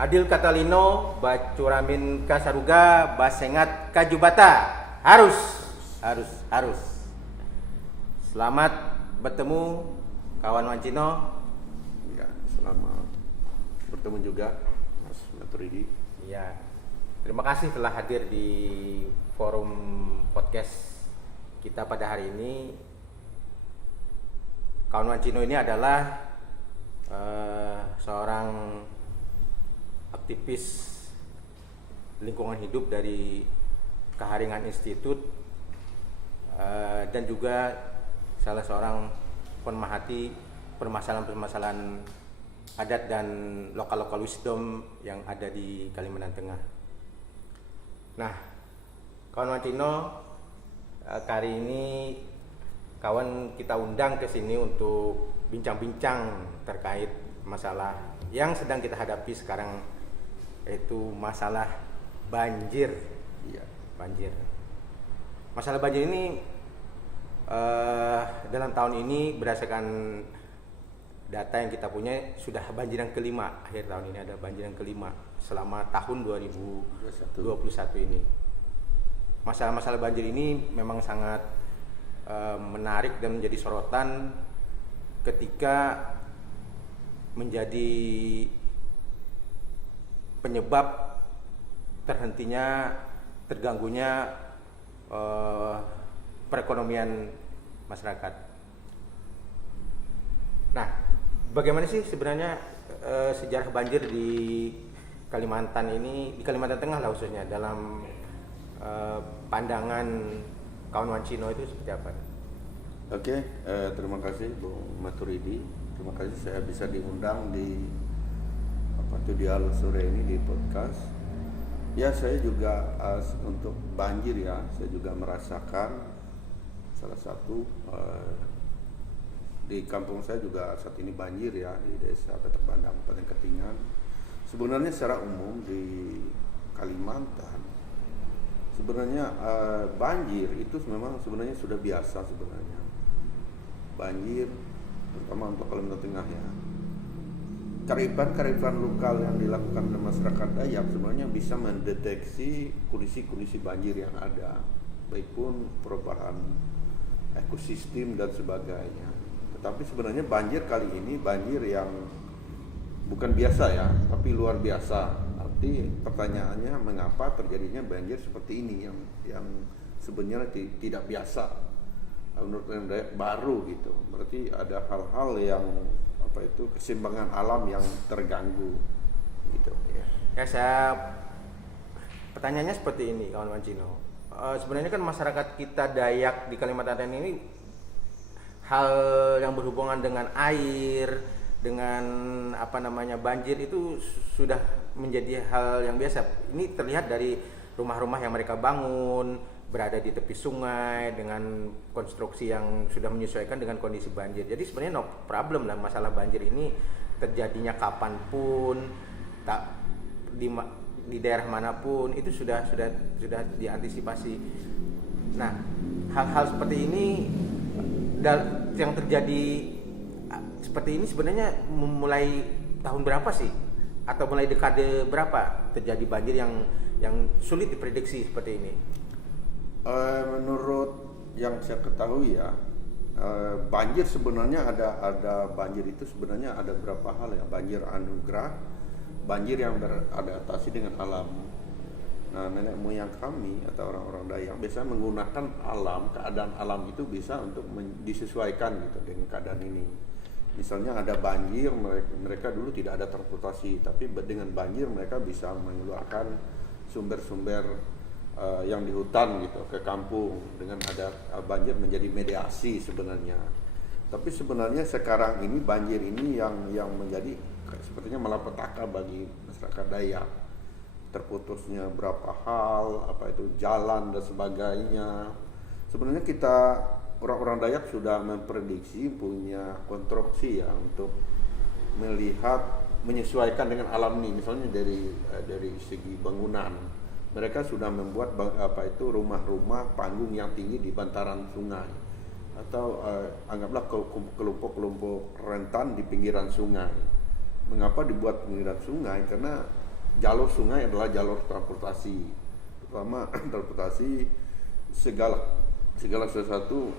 Adil Katalino, Bacuramin Kasaruga, Basengat Kajubata. Harus. Selamat bertemu kawan Wancino. Ya, selamat bertemu juga Mas Maturidi. Ya, terima kasih telah hadir di forum podcast kita pada hari ini. Kawan Wancino ini adalah seorang aktivis lingkungan hidup dari Kaharingan Institute dan juga salah seorang pemerhati permasalahan-permasalahan adat dan lokal wisdom yang ada di Kalimantan Tengah. Nah, kawan Wancino, kali ini kawan kita undang ke sini untuk bincang-bincang terkait masalah yang sedang kita hadapi sekarang, yaitu masalah banjir. Iya. Banjir. Masalah banjir ini dalam tahun ini berdasarkan data yang kita punya sudah banjir yang kelima. Akhir tahun ini ada banjir yang kelima selama tahun 2021 ini. Masalah-masalah banjir ini memang sangat menarik dan menjadi sorotan ketika menjadi penyebab terganggunya perekonomian masyarakat. Nah, bagaimana sih sebenarnya sejarah banjir di Kalimantan ini, di Kalimantan Tengah lah khususnya, dalam pandangan kawan Wancino itu seperti apa? Oke, terima kasih Bung Maturidi. Terima kasih saya bisa diundang di dialog sore ini di podcast. Ya, saya juga untuk banjir ya, saya juga merasakan salah satu di kampung saya juga saat ini banjir ya, di desa Petak Bandang, Kabupaten Ketingan. Sebenarnya secara umum di Kalimantan sebenarnya banjir itu memang sebenarnya sudah biasa sebenarnya. Banjir terutama untuk Kalimantan Tengah ya. Kearifan lokal yang dilakukan oleh masyarakat Dayak sebenarnya bisa mendeteksi kondisi banjir yang ada, baik pun perubahan ekosistem dan sebagainya. Tetapi sebenarnya banjir kali ini banjir yang bukan biasa ya, tapi luar biasa. Arti pertanyaannya, mengapa terjadinya banjir seperti ini yang sebenarnya tidak biasa menurut Dayak, baru gitu. Berarti ada hal-hal yang keseimbangan alam yang terganggu gitu ya. Pertanyaannya seperti ini kawan Wancino. Sebenarnya kan masyarakat kita Dayak di Kalimantan ini hal yang berhubungan dengan air, dengan banjir itu sudah menjadi hal yang biasa. Ini terlihat dari rumah-rumah yang mereka bangun berada di tepi sungai dengan konstruksi yang sudah menyesuaikan dengan kondisi banjir. Jadi sebenarnya no problem lah masalah banjir ini, terjadinya kapanpun, di daerah manapun itu sudah diantisipasi. Nah, hal-hal seperti ini yang terjadi seperti ini sebenarnya mulai tahun berapa sih? Atau mulai dekade berapa terjadi banjir yang sulit diprediksi seperti ini? Menurut yang saya ketahui ya, banjir sebenarnya ada banjir itu sebenarnya ada beberapa hal ya. Banjir anugerah, banjir yang beradaptasi dengan alam. Nah, nenek moyang kami atau orang-orang Dayak biasanya menggunakan keadaan alam itu bisa untuk disesuaikan gitu dengan keadaan ini. Misalnya ada banjir, mereka dulu tidak ada transportasi, tapi dengan banjir mereka bisa mengeluarkan sumber-sumber yang di hutan gitu ke kampung. Dengan ada banjir menjadi mediasi sebenarnya. Tapi sebenarnya sekarang ini banjir ini yang menjadi sepertinya malapetaka bagi masyarakat Dayak. Terputusnya berapa hal, jalan dan sebagainya. Sebenarnya kita orang-orang Dayak sudah memprediksi, punya konstruksi ya untuk melihat menyesuaikan dengan alam ini. Misalnya dari segi bangunan, mereka sudah membuat rumah-rumah panggung yang tinggi di bantaran sungai, atau anggaplah kelompok-kelompok rentan di pinggiran sungai. Mengapa dibuat pinggiran sungai? Karena jalur sungai adalah jalur transportasi, terutama transportasi segala sesuatu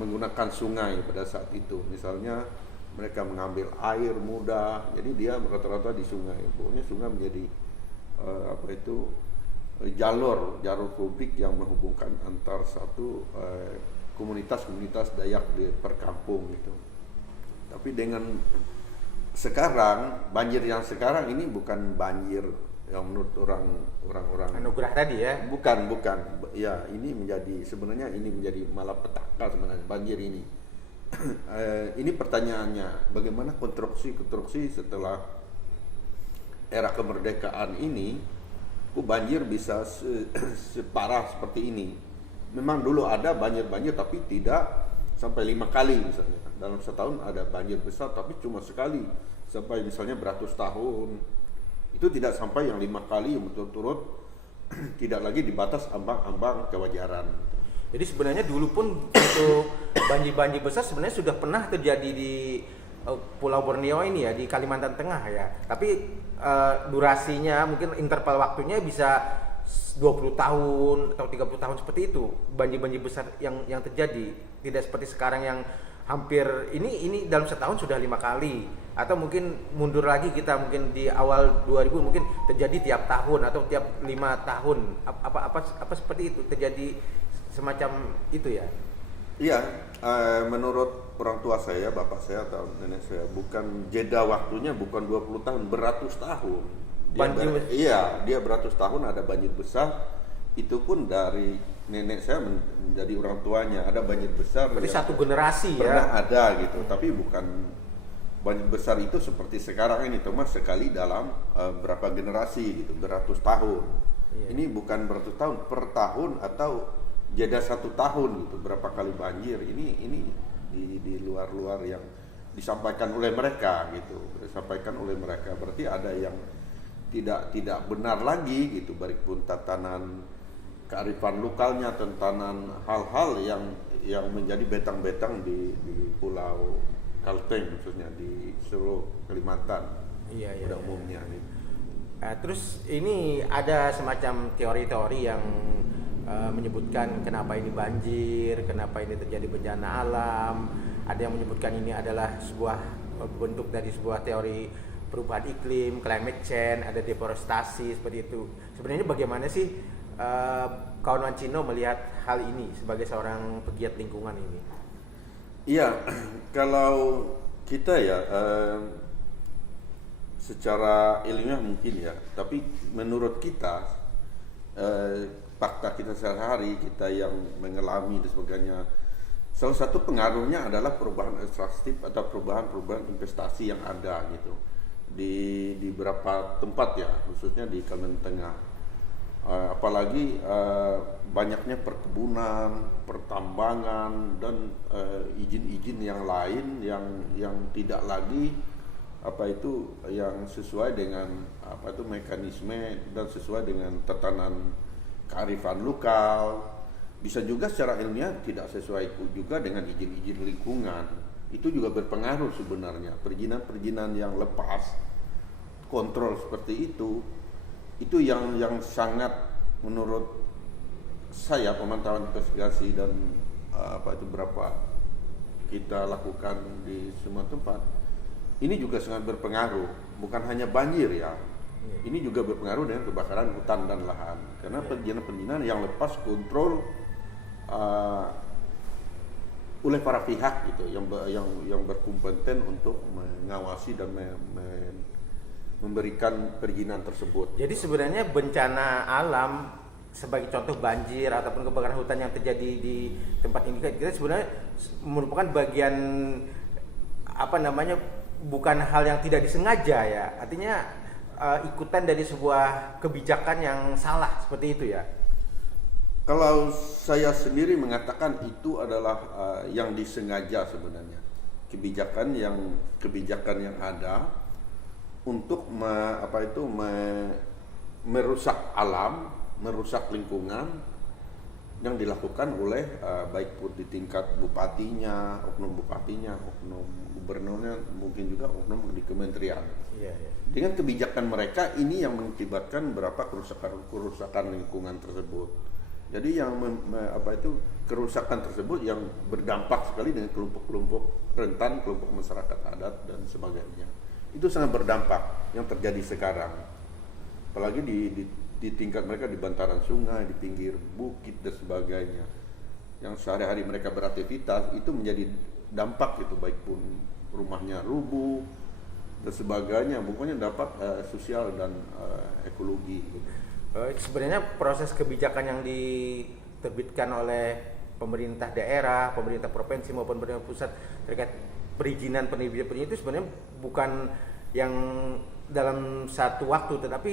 menggunakan sungai pada saat itu. Misalnya mereka mengambil air mudah, jadi dia rata-rata di sungai. Pokoknya sungai menjadi jalur publik yang menghubungkan antar satu komunitas Dayak di perkampung gitu. Tapi dengan sekarang banjir yang sekarang ini bukan banjir yang menurut orang-orang anugerah tadi ya. bukan ya, ini sebenarnya menjadi malapetaka sebenarnya banjir ini. Ini pertanyaannya, bagaimana konstruksi setelah era kemerdekaan ini kok banjir bisa separah seperti ini. Memang dulu ada banjir tapi tidak sampai 5 kali misalnya. Dalam setahun ada banjir besar tapi cuma sekali, sampai misalnya beratus tahun. Itu tidak sampai yang 5 kali yang berturut-turut, tidak lagi di batas ambang-ambang kewajaran. Jadi sebenarnya dulu pun untuk banjir besar sebenarnya sudah pernah terjadi di Pulau Borneo ini ya, di Kalimantan Tengah ya. Tapi durasinya mungkin interval waktunya bisa 20 tahun atau 30 tahun seperti itu. Banjir besar yang terjadi tidak seperti sekarang yang hampir ini dalam setahun sudah 5 kali, atau mungkin mundur lagi kita mungkin di awal 2000 mungkin terjadi tiap tahun atau tiap 5 tahun. Apa seperti itu terjadi semacam itu ya? Iya, menurut orang tua saya, bapak saya atau nenek saya, bukan jeda waktunya bukan 20 tahun, beratus tahun. Dia beratus tahun ada banjir besar. Itu pun dari nenek saya menjadi orang tuanya ada banjir besar. Berarti satu generasi pernah ada gitu, tapi bukan banjir besar itu seperti sekarang ini, cuma sekali dalam berapa generasi gitu, beratus tahun. Iya. Ini bukan beratus tahun, per tahun atau jeda 1 tahun gitu, berapa kali banjir. Ini di luar yang disampaikan oleh mereka gitu, berarti ada yang tidak benar lagi gitu, baik pun tatanan kearifan lokalnya, tatanan hal-hal yang menjadi betang-betang di Pulau Kalteng khususnya di seluruh Kalimantan pada umumnya gitu. Terus ini ada semacam teori-teori yang menyebutkan kenapa ini banjir, kenapa ini terjadi bencana alam. Ada yang menyebutkan ini adalah sebuah bentuk dari sebuah teori perubahan iklim, climate change, ada deforestasi seperti itu. Sebenarnya bagaimana sih kawan Wancino melihat hal ini sebagai seorang pegiat lingkungan ini? Iya, kalau kita ya secara ilmiah mungkin ya, tapi menurut kita fakta kita sehari-hari, kita yang mengalami dan sebagainya, salah satu pengaruhnya adalah perubahan ekstraktif atau perubahan investasi yang ada gitu di beberapa tempat ya, khususnya di Kalimantan Tengah. Apalagi banyaknya perkebunan, pertambangan dan izin-izin yang lain yang tidak lagi yang sesuai dengan mekanisme dan sesuai dengan tatanan kearifan lokal. Bisa juga secara ilmiah tidak sesuai juga dengan izin-izin lingkungan. Itu juga berpengaruh sebenarnya. Perizinan yang lepas kontrol seperti itu yang sangat, menurut saya, pemantauan investigasi dan berapa kita lakukan di semua tempat, ini juga sangat berpengaruh. Bukan hanya banjir ya, ini juga berpengaruh dengan kebakaran hutan dan lahan, karena perizinan yang lepas kontrol oleh para pihak gitu, yang berkompeten untuk mengawasi dan memberikan perizinan tersebut. Jadi sebenarnya bencana alam sebagai contoh banjir ataupun kebakaran hutan yang terjadi di tempat ini, kita sebenarnya merupakan bagian bukan hal yang tidak disengaja ya, artinya ikutan dari sebuah kebijakan yang salah seperti itu ya. Kalau saya sendiri mengatakan itu adalah yang disengaja sebenarnya, kebijakan yang ada untuk merusak alam, merusak lingkungan, yang dilakukan oleh baik pun di tingkat bupatinya, oknum gubernurnya, mungkin juga oknum di kementerian. Iya, iya. Dengan kebijakan mereka ini yang mengakibatkan berapa kerusakan lingkungan tersebut. Jadi yang kerusakan tersebut yang berdampak sekali dengan kelompok-kelompok rentan, kelompok masyarakat adat dan sebagainya. Itu sangat berdampak yang terjadi sekarang. Apalagi di tingkat mereka di bantaran sungai, di pinggir bukit dan sebagainya. Yang sehari-hari mereka beraktivitas itu menjadi dampak itu, baik pun rumahnya rubuh dan sebagainya, pokoknya dampak sosial dan ekologi gitu. Sebenarnya proses kebijakan yang diterbitkan oleh pemerintah daerah, pemerintah provinsi maupun pemerintah pusat terkait perizinan penerbitan itu sebenarnya bukan yang dalam satu waktu, tetapi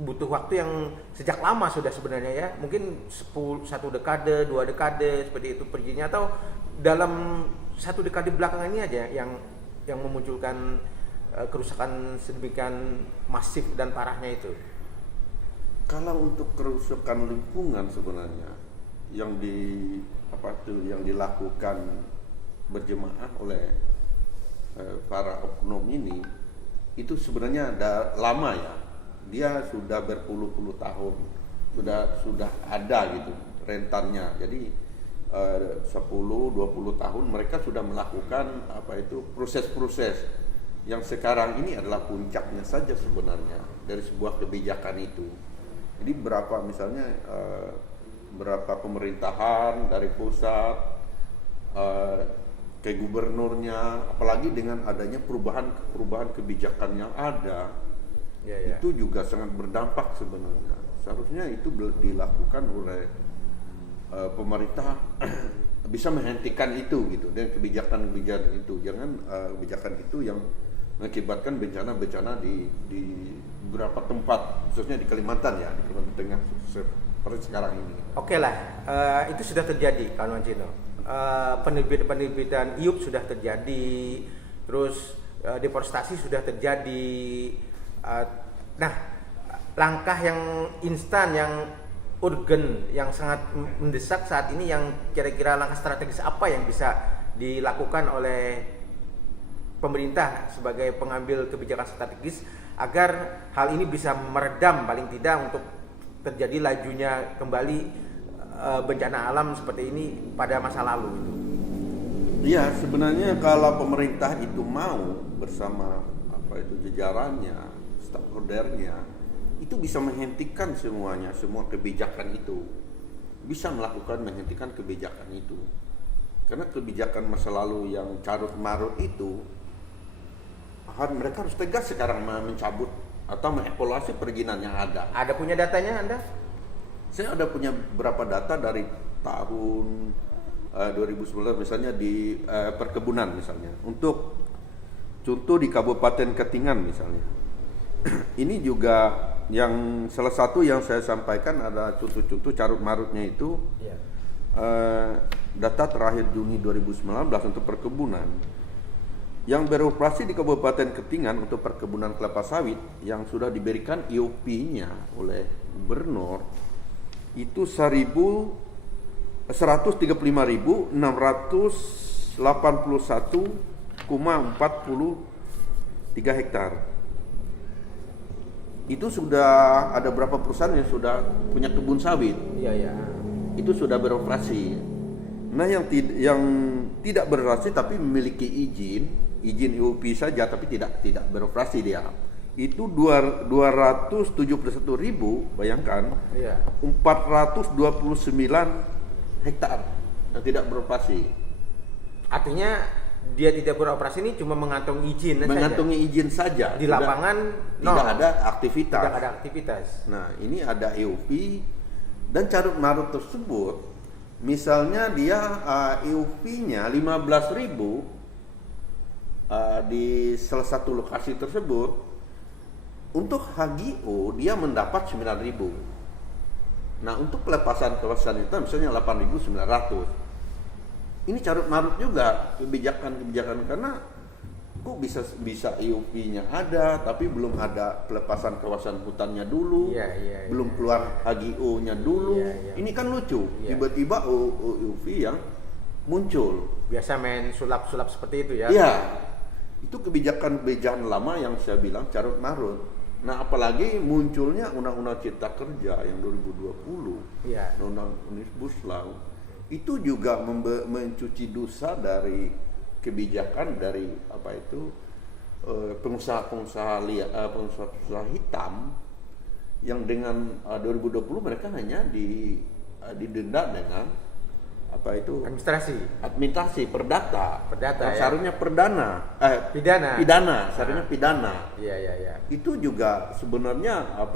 butuh waktu yang sejak lama sudah sebenarnya ya, mungkin 1 dekade, 2 dekade seperti itu perizinannya, atau dalam 1 dekade belakangan ini aja yang memunculkan kerusakan sedemikian masif dan parahnya itu. Kalau untuk kerusakan lingkungan sebenarnya yang yang dilakukan berjemaah oleh para oknum ini itu sebenarnya lama ya. Dia sudah berpuluh-puluh tahun sudah ada gitu rentannya. Jadi 10-20 tahun mereka sudah melakukan proses-proses yang sekarang ini adalah puncaknya saja sebenarnya dari sebuah kebijakan itu. Jadi berapa pemerintahan dari pusat ke gubernurnya, apalagi dengan adanya perubahan kebijakan yang ada, itu juga sangat berdampak sebenarnya. Seharusnya itu dilakukan oleh pemerintah bisa menghentikan itu gitu dengan kebijakan-kebijakan itu. Jangan kebijakan itu yang mengakibatkan bencana-bencana di beberapa tempat, khususnya di Kalimantan ya, di Kalimantan Tengah seperti sekarang ini. Oke lah, itu sudah terjadi kawan Cino. Penerbitan IUP sudah terjadi, terus deforestasi sudah terjadi. Nah, langkah yang instan, yang urgen, yang sangat mendesak saat ini, yang kira-kira langkah strategis apa yang bisa dilakukan oleh pemerintah sebagai pengambil kebijakan strategis agar hal ini bisa meredam paling tidak untuk terjadi lajunya kembali bencana alam seperti ini pada masa lalu itu. Iya, sebenarnya kalau pemerintah itu mau bersama jajarannya, stakeholdernya, itu bisa menghentikan semuanya, semua kebijakan itu. Bisa menghentikan kebijakan itu. Karena kebijakan masa lalu yang carut marut itu mereka harus tegas sekarang mencabut atau mengevaluasi perizinan yang ada. Ada punya datanya Anda? Saya ada punya beberapa data dari tahun 2019 misalnya di perkebunan misalnya. Untuk contoh di Kabupaten Katingan misalnya. Ini juga yang salah satu yang saya sampaikan ada contoh-contoh carut marutnya itu. Ya. Data terakhir Juni 2019 untuk perkebunan. Yang beroperasi di Kabupaten Katingan untuk perkebunan kelapa sawit yang sudah diberikan IOP-nya oleh gubernur itu 135.681,43 hektar. Itu sudah ada berapa perusahaan yang sudah punya kebun sawit? Iya, iya. Itu sudah beroperasi. Nah, yang tidak beroperasi tapi memiliki izin IOP saja tapi tidak beroperasi dia. Itu 271.000, bayangkan. Iya. 429 hektar yang tidak beroperasi. Artinya dia tidak beroperasi ini cuma mengantongi izin saja. Di lapangan tidak ada aktivitas. Tidak ada aktivitas. Nah, ini ada IOP dan carut marut tersebut. Misalnya dia IOP-nya 15.000 di salah satu lokasi tersebut, untuk HGO dia mendapat 9.000. Nah, untuk pelepasan itu misalnya 8.900. Ini carut marut juga kebijakan karena kok bisa IUP-nya ada tapi belum ada pelepasan kawasan hutannya dulu, belum keluar HGO-nya dulu. Ini kan lucu, tiba-tiba IUP yang muncul. Biasa main sulap-sulap seperti itu ya. Iya, itu kebijakan lama yang saya bilang carut marut. Nah, apalagi munculnya Undang-Undang Cipta Kerja yang 2020, Undang-Undang Omnibus Law, itu juga mencuci dosa dari kebijakan dari pengusaha hitam yang dengan 2020 mereka hanya didenda dengan administrasi perdata seharusnya pidana seharusnya pidana. Itu juga sebenarnya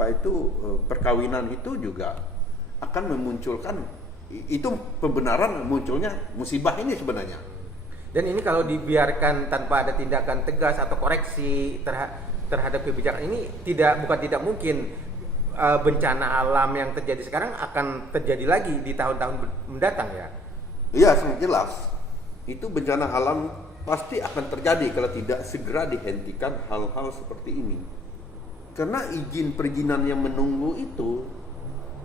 perkawinan itu juga akan memunculkan itu pembenaran munculnya musibah ini sebenarnya. Dan ini kalau dibiarkan tanpa ada tindakan tegas atau koreksi terhadap kebijakan ini bukan tidak mungkin bencana alam yang terjadi sekarang akan terjadi lagi di tahun-tahun mendatang ya. Iya, sangat jelas. Itu bencana alam pasti akan terjadi kalau tidak segera dihentikan hal-hal seperti ini. Karena perizinan yang menunggu itu,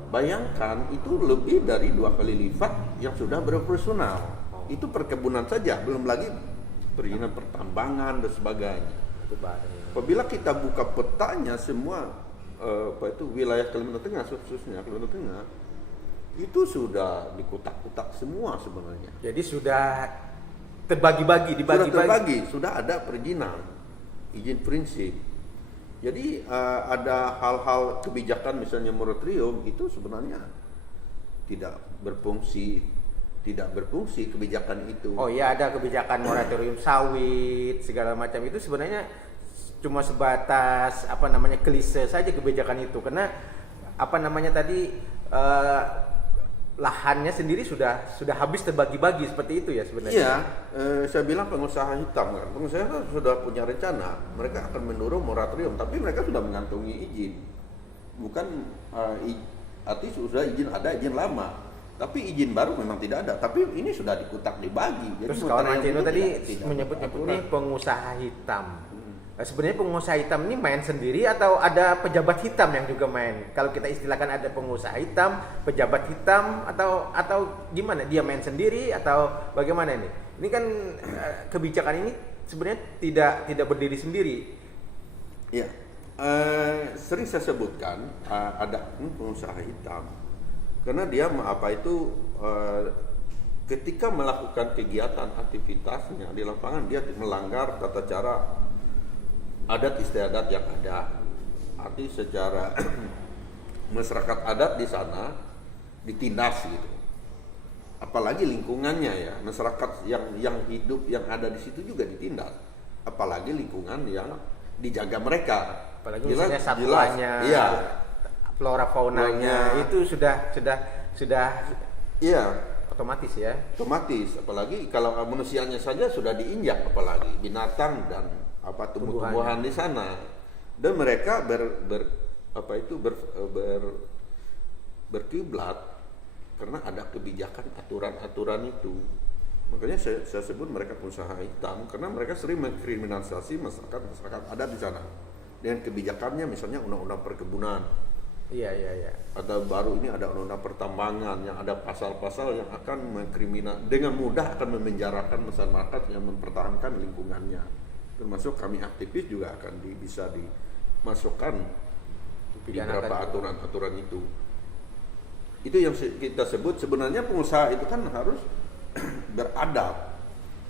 bayangkan itu lebih dari 2 kali lipat yang sudah beroperasional. Itu perkebunan saja, belum lagi perizinan pertambangan dan sebagainya. Apabila kita buka petanya semua wilayah Kalimantan Tengah, khususnya Kalimantan Tengah, itu sudah dikutak-kutak semua sebenarnya. Jadi sudah dibagi-bagi. Sudah ada perizinan, izin prinsip. Jadi ada hal-hal kebijakan misalnya moratorium itu sebenarnya tidak berfungsi kebijakan itu. Oh iya, ada kebijakan moratorium sawit segala macam itu sebenarnya cuma sebatas klise saja kebijakan itu, karena lahannya sendiri sudah habis terbagi-bagi seperti itu ya sebenarnya. Iya, saya bilang pengusaha hitam kan, pengusaha itu sudah punya rencana, mereka akan mendorong moratorium, tapi mereka sudah mengantongi izin, bukan arti sudah izin lama. Tapi izin baru memang tidak ada. Tapi ini sudah dikutak dibagi. Terus kawan Mancino tadi menyebut ini pengusaha hitam. Sebenarnya pengusaha hitam ini main sendiri atau ada pejabat hitam yang juga main? Kalau kita istilahkan ada pengusaha hitam, pejabat hitam atau gimana? Dia main sendiri atau bagaimana ini? Ini kan kebijakan ini sebenarnya tidak berdiri sendiri. Ya, sering saya sebutkan ada pengusaha hitam. Karena dia ketika melakukan kegiatan aktivitasnya di lapangan dia melanggar tata cara adat istiadat yang ada. Arti secara masyarakat adat di sana ditindas gitu. Apalagi lingkungannya ya, masyarakat yang hidup yang ada di situ juga ditindas. Apalagi lingkungan yang dijaga mereka. Apalagi misalnya satuannya. Iya. Flora faunanya itu sudah otomatis ya. Otomatis, apalagi kalau manusianya saja sudah diinjak, apalagi binatang dan tumbuh-tumbuhan di sana. Dan mereka berkiblat karena ada kebijakan aturan-aturan itu. Makanya saya sebut mereka pengusaha hitam karena mereka sering mengkriminalisasi masyarakat adat di sana dengan kebijakannya, misalnya undang-undang perkebunan. Iya. Atau baru ini ada undang-undang pertambangan yang ada pasal-pasal yang akan dengan mudah akan memenjarakan masyarakat yang mempertahankan lingkungannya. Termasuk kami aktivis juga akan bisa dimasukkan di beberapa aturan-aturan itu. Itu yang kita sebut sebenarnya pengusaha itu kan harus beradab.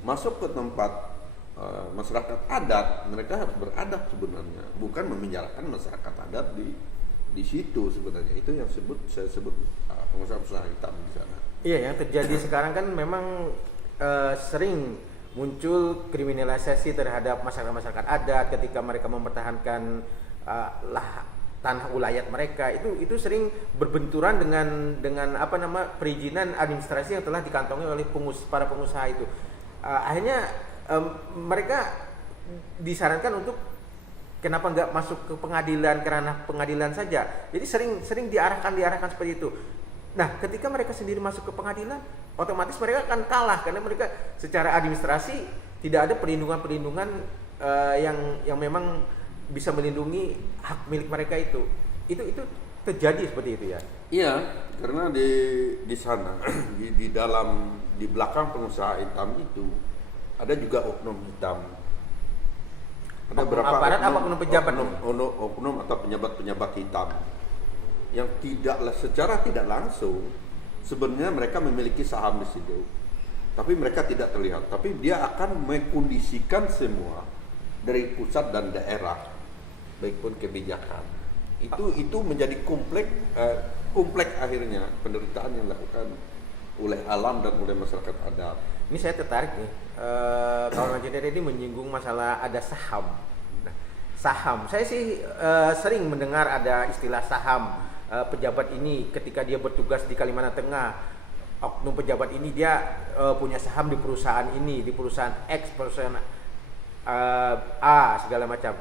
Masuk ke tempat masyarakat adat, mereka harus beradab sebenarnya, bukan memenjarakan masyarakat adat di situ sebenarnya. Itu yang saya sebut pengusaha hitam di sana. Iya, yang terjadi sekarang kan memang sering muncul kriminalisasi terhadap masyarakat adat ketika mereka mempertahankan tanah ulayat mereka. Itu sering berbenturan dengan perizinan administrasi yang telah dikantongi oleh para pengusaha itu. Akhirnya mereka disarankan untuk kenapa nggak masuk ke pengadilan, karena pengadilan saja. Jadi sering diarahkan seperti itu. Nah, ketika mereka sendiri masuk ke pengadilan, otomatis mereka akan kalah karena mereka secara administrasi tidak ada perlindungan yang memang bisa melindungi hak milik mereka itu terjadi seperti itu ya? Iya, karena di sana di belakang pengusaha hitam itu ada juga oknum hitam. Ada Oknum berapa aparat apa oknum pejabat? oknum atau pejabat hitam yang secara tidak langsung sebenarnya mereka memiliki saham di situ, tapi mereka tidak terlihat. Tapi dia akan mengkondisikan semua dari pusat dan daerah, baik pun kebijakan. Itu menjadi kompleks akhirnya penderitaan yang dilakukan oleh alam dan oleh masyarakat adat. Ini saya tertarik nih, kawan Manjender ini menyinggung masalah ada saham. Nah, saham, saya sih sering mendengar ada istilah saham. Pejabat ini ketika dia bertugas di Kalimantan Tengah, oknum pejabat ini dia punya saham di perusahaan ini, di perusahaan X, perusahaan A, segala macam.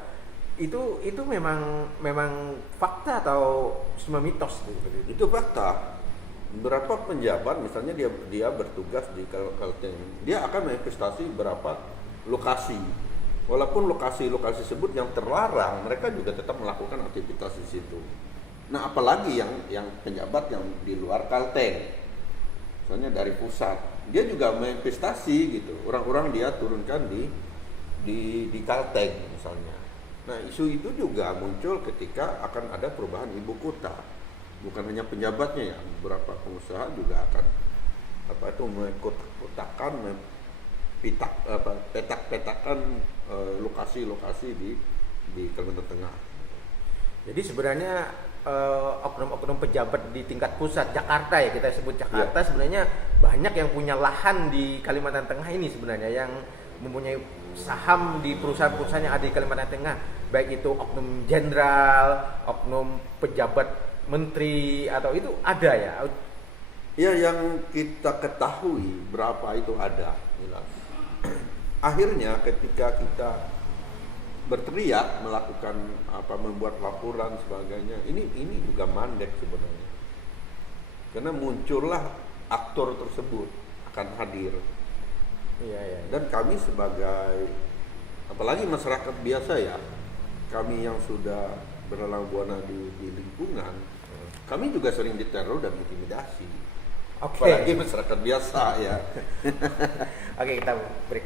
Itu memang fakta atau cuma mitos gitu? Itu fakta. Berapa penjabat misalnya dia bertugas di Kalteng, dia akan menginvestasi berapa lokasi. Walaupun lokasi-lokasi tersebut yang terlarang, mereka juga tetap melakukan aktivitas di situ. Nah, apalagi yang penjabat yang di luar Kalteng, misalnya dari pusat, dia juga menginvestasi gitu. Orang-orang dia turunkan di Kalteng misalnya. Nah, isu itu juga muncul ketika akan ada perubahan ibu kota. Bukan hanya penjabatnya ya, beberapa pengusaha juga akan mengkotak-kotakan, petak-petakan lokasi-lokasi di Kalimantan Tengah. Jadi sebenarnya oknum-oknum pejabat di tingkat pusat Jakarta ya, kita sebut Jakarta, sebenarnya banyak yang punya lahan di Kalimantan Tengah ini sebenarnya, yang mempunyai saham di perusahaan-perusahaan yang ada di Kalimantan Tengah, baik itu oknum jenderal, oknum pejabat menteri, atau itu ada ya? Ya, yang kita ketahui berapa itu ada jelas. Akhirnya ketika kita berteriak melakukan membuat laporan sebagainya, ini juga mandek sebenarnya, karena muncullah aktor tersebut akan hadir. Iya. Dan kami sebagai, apalagi masyarakat biasa ya, kami yang sudah berlalang buana di lingkungan, kami juga sering diteror dan intimidasi. Oke. Apalagi masyarakat biasa ya. Oke, kita break.